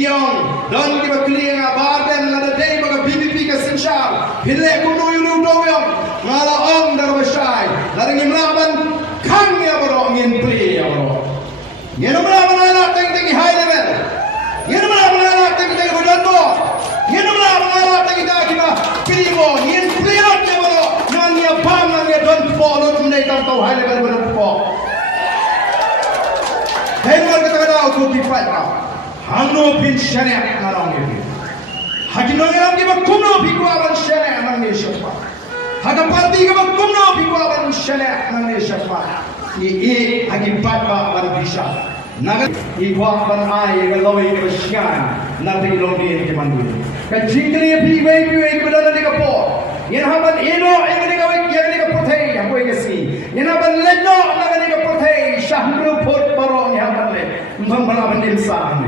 Yong, don kita clear barden la day baga BBP ka sinshar. Hille kuno yulu doyong. Ngala ong darwashai. Laring imlaban kang ya baro ngin play ya baro. Ngin imlaban ala teng high level. Ngin imlaban ala teng godando. Ngin imlaban ala teng kita primo. Ngin play out ya baro. Nang ya pam nang ya don follow tum dai tam high level baro po. Hey mo ka kada ko ki fight ka. Hano pin syariat narang ini. Hagi nangeram kita kumno bikuaban syariat nange syafa. Haga parti kita kumno bikuaban syariat nange syafa. Ini hagi batba berbisa. Naga ikwa ban ai galoi ke syan. Nanti lombi ke mandu. Kajingri piwe kepada nanti kapor. Yang haban ino ini ke protein yang boleh kesi. Yang haban leno nanti ke protein. Syahru pot baru yang haban le. Membala bandil sah.